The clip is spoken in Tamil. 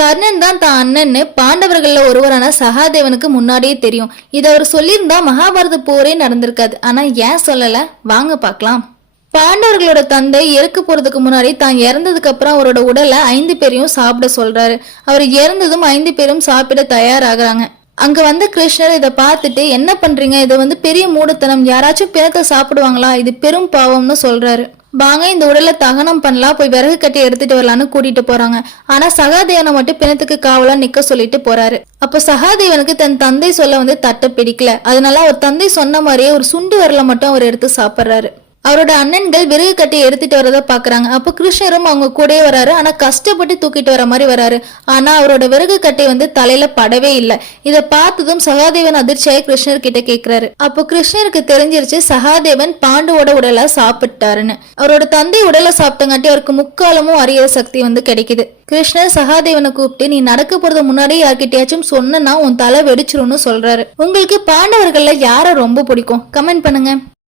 கர்ணன் தான் அண்ணன்னு பாண்டவர்கள்ல ஒருவரான சகாதேவனுக்கு முன்னாடியே தெரியும். இத அவர் சொல்லியிருந்தா மகாபாரத போரே நடந்திருக்காது. ஆனா ஏன் சொல்லல, வாங்க பாக்கலாம். பாண்டவர்களோட தந்தை இறக்க போறதுக்கு முன்னாடி தான் இறந்ததுக்கு அப்புறம் அவரோட உடலை 5 பேரையும் சாப்பிட சொல்றாரு. அவர் இறந்ததும் 5 பேரும் சாப்பிட தயாராகிறாங்க. அங்க வந்த கிருஷ்ணர் இதை பார்த்துட்டு, என்ன பண்றீங்க, இது பெரிய மூடத்தனம், யாராச்சும் பிணத்தை சாப்பிடுவாங்களா, இது பெரும் பாவம்னு சொல்றாரு. வாங்க இந்த உடலை தகனம் பண்ணலாம், போய் விறகு கட்டி எடுத்துட்டு வரலான்னு கூட்டிட்டு போறாங்க. ஆனா சகாதேவனை மட்டும் பிணத்துக்கு காவலா நிக்க சொல்லிட்டு போறாரு. அப்ப சகாதேவனுக்கு தன் தந்தை சொல்ல தட்ட பிடிக்கல. அதனால அவர் தந்தை சொன்ன மாதிரியே ஒரு சுண்டு விரலை மட்டும் அவர் எடுத்து சாப்பிடுறாரு. அவரோட அண்ணன்கள் விறகு கட்டி எடுத்துட்டு வரத பாக்குறாங்க. அப்ப கிருஷ்ணரும் அவங்க கூடயே வராரு. ஆனா கஷ்டப்பட்டு தூக்கிட்டு வர மாதிரி வராரு. ஆனா அவரோட விறகு கட்டை தலையில படவே இல்லை. இத பார்த்ததும் சகாதேவன் அதிர்ச்சியாய் கிருஷ்ணர் கிட்ட கேக்குறாரு. அப்போ கிருஷ்ணருக்கு தெரிஞ்சிருச்சு சகாதேவன் பாண்டுவோட உடலை சாப்பிட்டாருன்னு. அவரோட தந்தை உடலை சாப்பிட்டங்காட்டி அவருக்கு முக்காலமும் அறிய சக்தி கிடைக்குது. கிருஷ்ணர் சகாதேவனை கூப்பிட்டு, நீ நடக்க போறது முன்னாடியே யார்கிட்டயாச்சும் சொன்னா உன் தலை வெடிச்சிரும்னு சொல்றாரு. உங்களுக்கு பாண்டவர்கள்ல யார ரொம்ப பிடிக்கும், கமெண்ட் பண்ணுங்க.